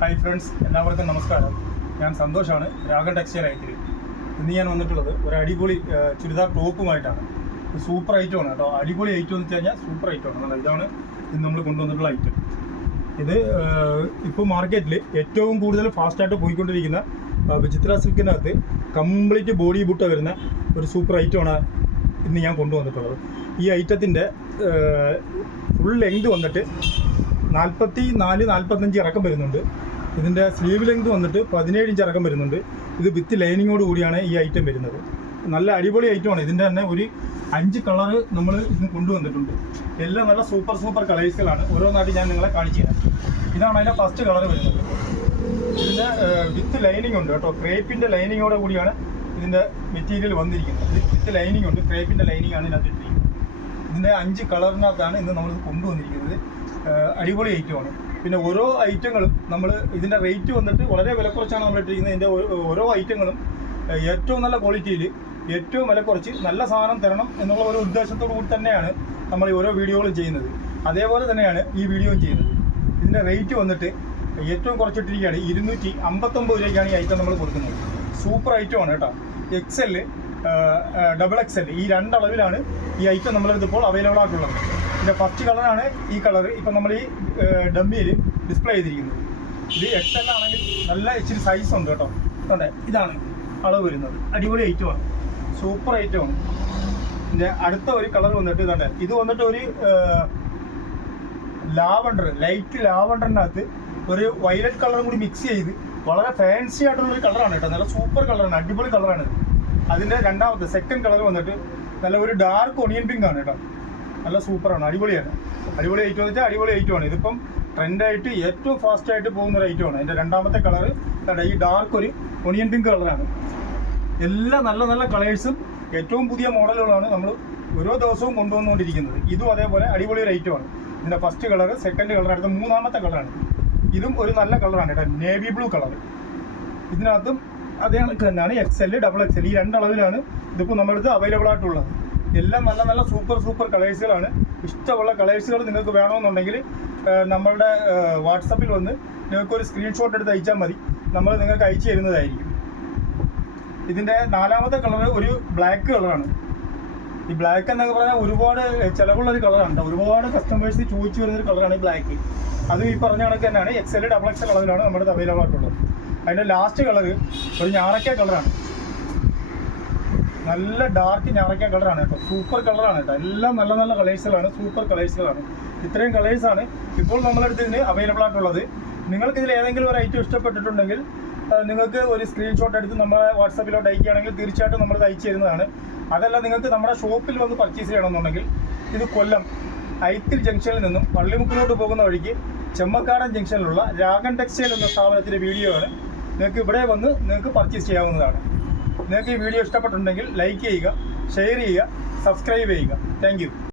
Hi friends, എല്ലാവർക്കും നമസ്കാരം. ഞാൻ സന്തോഷാണ്, രാഗൻ ടെക്സ്റ്റൈൽ ഐറ്റിൽ. ഇന്ന് ഞാൻ വന്നിട്ടുള്ളത് ഒരു അടിപൊളി ചുരിദാർ ടോപ്പുമായിട്ടാണ്. സൂപ്പർ ഐറ്റമാണ് കേട്ടോ. അടിപൊളി ഐറ്റം എന്ന് വെച്ച് കഴിഞ്ഞാൽ സൂപ്പർ ഐറ്റമാണ്. ഇതാണ് ഇന്ന് നമ്മൾ കൊണ്ടുവന്നിട്ടുള്ള ഐറ്റം. ഇത് ഇപ്പോൾ മാർക്കറ്റിൽ ഏറ്റവും കൂടുതൽ ഫാസ്റ്റായിട്ട് പോയിക്കൊണ്ടിരിക്കുന്ന വിചിത്ര സിൽക്കിനകത്ത് കംപ്ലീറ്റ് ബോഡി ബൂട്ട വരുന്ന ഒരു സൂപ്പർ ഐറ്റമാണ് ഇന്ന് ഞാൻ കൊണ്ടുവന്നിട്ടുള്ളത്. ഈ ഐറ്റത്തിൻ്റെ ഫുൾ ലെങ്ത് വന്നിട്ട് 44-45 ഇറക്കം വരുന്നുണ്ട്. ഇതിൻ്റെ സ്ലീവ് ലെങ്ത് വന്നിട്ട് 17 ഇഞ്ച് ഇറക്കം വരുന്നുണ്ട്. ഇത് വിത്ത് ലൈനിങ്ങോട് കൂടിയാണ് ഈ ഐറ്റം വരുന്നത്. നല്ല അടിപൊളി ഐറ്റമാണ്. ഇതിൻ്റെ തന്നെ ഒരു 5 കളറ് നമ്മൾ ഇന്ന് കൊണ്ടുവന്നിട്ടുണ്ട്. എല്ലാം നല്ല സൂപ്പർ കളേഴ്സുകളാണ്. ഓരോന്നായിട്ട് ഞാൻ നിങ്ങളെ കാണിച്ചു തരാം. ഇതാണ് അതിൻ്റെ ഫസ്റ്റ് കളർ വരുന്നത്. ഇതിൻ്റെ വിത്ത് ലൈനിങ് ഉണ്ട് കേട്ടോ. ക്രേപ്പിൻ്റെ ലൈനിങ്ങോടെ കൂടിയാണ് ഇതിൻ്റെ മെറ്റീരിയൽ വന്നിരിക്കുന്നത്. വിത്ത് ലൈനിങ് ഉണ്ട്, ക്രേപ്പിൻ്റെ ലൈനിങ് ആണ് ഇതിനകത്ത് ഇട്ടിരിക്കുന്നത്. ഇതിൻ്റെ 5 കളറിനകത്താണ് ഇന്ന് നമ്മളിത് കൊണ്ടുവന്നിരിക്കുന്നത്. അടിപൊളി ഐറ്റമാണ്. പിന്നെ ഓരോ ഐറ്റങ്ങളും നമ്മൾ ഇതിൻ്റെ റേറ്റ് വന്നിട്ട് വളരെ വില കുറച്ചാണ് നമ്മൾ ഇട്ടിരിക്കുന്നത്. ഇതിൻ്റെ ഓരോ ഐറ്റങ്ങളും ഏറ്റവും നല്ല ക്വാളിറ്റിയിൽ ഏറ്റവും വില കുറച്ച് നല്ല സാധനം തരണം എന്നുള്ള ഒരു ഉദ്ദേശത്തോടു കൂടി തന്നെയാണ് നമ്മൾ ഈ ഓരോ വീഡിയോകളും ചെയ്യുന്നത്. അതേപോലെ തന്നെയാണ് ഈ വീഡിയോയും ചെയ്യുന്നത്. ഇതിൻ്റെ റേറ്റ് വന്നിട്ട് ഏറ്റവും കുറച്ചിട്ടിരിക്കുകയാണ് 259 രൂപയ്ക്കാണ് ഈ ഐറ്റം നമ്മൾ കൊടുക്കുന്നത്. സൂപ്പർ ഐറ്റമാണ് കേട്ടോ. XL, XXL ഈ 2 അളവിലാണ് ഈ ഐറ്റം നമ്മളിതിപ്പോൾ അവൈലബിൾ ആയിട്ടുള്ളത്. ഇതിൻ്റെ ഫസ്റ്റ് കളറാണ് ഈ കളർ. ഇപ്പം നമ്മൾ ഈ ഡമ്മിയിൽ ഡിസ്പ്ലേ ചെയ്തിരിക്കുന്നത്. ഇത് XL ആണെങ്കിൽ നല്ല ഇച്ചിരി സൈസ് ഉണ്ട് കേട്ടോ. അതുകൊണ്ട് ഇതാണ് അളവ് വരുന്നത്. അടിപൊളി ഐറ്റമാണ്, സൂപ്പർ ഐറ്റമാണ്. ഇതിൻ്റെ അടുത്ത ഒരു കളർ വന്നിട്ട് ഇതാണ്. ഇത് വന്നിട്ട് ഒരു ലാവണ്ടർ, ലൈറ്റ് ലാവണ്ടറിനകത്ത് ഒരു വയലറ്റ് കളറും കൂടി മിക്സ് ചെയ്ത് വളരെ ഫാൻസി ആയിട്ടുള്ളൊരു കളറാണ് കേട്ടോ. നല്ല സൂപ്പർ കളറാണ്, അടിപൊളി കളറാണ്. അതിൻ്റെ രണ്ടാമത്തെ സെക്കൻഡ് കളർ വന്നിട്ട് നല്ല ഒരു ഡാർക്ക് ഒണിയൻ പിങ്ക് ആണ് കേട്ടോ. നല്ല സൂപ്പറാണ്, അടിപൊളിയാണ്. അടിപൊളി ഐറ്റം എന്ന് വെച്ചാൽ അടിപൊളി ഐറ്റമാണ്. ഇതിപ്പം ട്രെൻഡായിട്ട് ഏറ്റവും ഫാസ്റ്റായിട്ട് പോകുന്ന ഒരു ഐറ്റമാണ്. അതിൻ്റെ രണ്ടാമത്തെ കളർ ഈ ഡാർക്ക് ഒരു ഒണിയൻ പിങ്ക് കളറാണ്. എല്ലാ നല്ല കളേഴ്സും ഏറ്റവും പുതിയ മോഡലുകളാണ് നമ്മൾ ഓരോ ദിവസവും കൊണ്ടുവന്നുകൊണ്ടിരിക്കുന്നത്. ഇതും അതേപോലെ അടിപൊളി ഒരു ഐറ്റമാണ്. ഇതിൻ്റെ ഫസ്റ്റ് കളർ, സെക്കൻഡ് കളർ, അടുത്ത മൂന്നാമത്തെ കളറാണ്. ഇതും ഒരു നല്ല കളറാണ് കേട്ടോ, നേവി ബ്ലൂ കളർ. ഇതിനകത്തും അതേ കണക്ക് തന്നെയാണ് XL, XXL ഈ 2 അളവിലാണ് ഇതിപ്പോൾ നമ്മുടെ അവൈലബിൾ ആയിട്ടുള്ളത്. എല്ലാം നല്ല സൂപ്പർ കളേഴ്സുകളാണ്. ഇഷ്ടമുള്ള കളേഴ്സുകൾ നിങ്ങൾക്ക് വേണമെന്നുണ്ടെങ്കിൽ നമ്മളുടെ വാട്സപ്പിൽ വന്ന് നിങ്ങൾക്കൊരു സ്ക്രീൻഷോട്ട് എടുത്ത് അയച്ചാൽ മതി. നമ്മൾ നിങ്ങൾക്ക് അയച്ചു തരുന്നതായിരിക്കും. ഇതിൻ്റെ നാലാമത്തെ കളർ ഒരു ബ്ലാക്ക് കളറാണ്. ഈ ബ്ലാക്ക് എന്നൊക്കെ പറഞ്ഞാൽ ഒരുപാട് ചിലവുള്ളൊരു കളറാണ്. ഒരുപാട് കസ്റ്റമേഴ്സ് ചോദിച്ചു വരുന്നൊരു കളറാണ് ഈ ബ്ലാക്ക്. അതും ഈ പറഞ്ഞ കണക്ക് തന്നെയാണ് XL, XXL അളവിലാണ് നമ്മുടെ അവൈലബിൾ ആയിട്ടുള്ളത്. അതിൻ്റെ ലാസ്റ്റ് കളർ ഒരു ഞാറക്ക കളറാണ്. നല്ല ഡാർക്ക് ഞാറക്ക കളറാണ് കേട്ടോ. സൂപ്പർ കളറാണ് കേട്ടോ. എല്ലാം നല്ല കളേഴ്സുകളാണ്, സൂപ്പർ കളേഴ്സുകളാണ്. ഇത്രയും കളേഴ്സാണ് ഇപ്പോൾ നമ്മളടുത്ത് ഇതിന് അവൈലബിൾ ആയിട്ടുള്ളത്. നിങ്ങൾക്കിതിൽ ഏതെങ്കിലും ഒരു ഐറ്റം ഇഷ്ടപ്പെട്ടിട്ടുണ്ടെങ്കിൽ നിങ്ങൾക്ക് ഒരു സ്ക്രീൻഷോട്ട് എടുത്ത് നമ്മളെ വാട്സപ്പിലോട്ട് അയക്കുകയാണെങ്കിൽ തീർച്ചയായിട്ടും നമ്മൾ അയച്ചു തരുന്നതാണ്. അതല്ല, നിങ്ങൾക്ക് നമ്മുടെ ഷോപ്പിൽ വന്ന് പർച്ചേസ് ചെയ്യണമെന്നുണ്ടെങ്കിൽ ഇത് കൊല്ലം ഐത്തിൽ ജംഗ്ഷനിൽ നിന്നും പള്ളിമുക്കിലോട്ട് പോകുന്ന വഴിക്ക് ചെമ്മക്കാടൻ ജംഗ്ഷനിലുള്ള രാഗൻ ടെക്സ്റ്റൈൽ എന്ന സ്ഥാപനത്തിൻ്റെ വീഡിയോ ആണ്. നിങ്ങൾക്ക് ഇവിടെ വന്ന് നിങ്ങൾക്ക് പർച്ചേസ് ചെയ്യാവുന്നതാണ്. നിങ്ങൾക്ക് ഈ വീഡിയോ ഇഷ്ടപ്പെട്ടിട്ടുണ്ടെങ്കിൽ ലൈക്ക് ചെയ്യുക, ഷെയർ ചെയ്യുക, സബ്സ്ക്രൈബ് ചെയ്യുക. Thank you.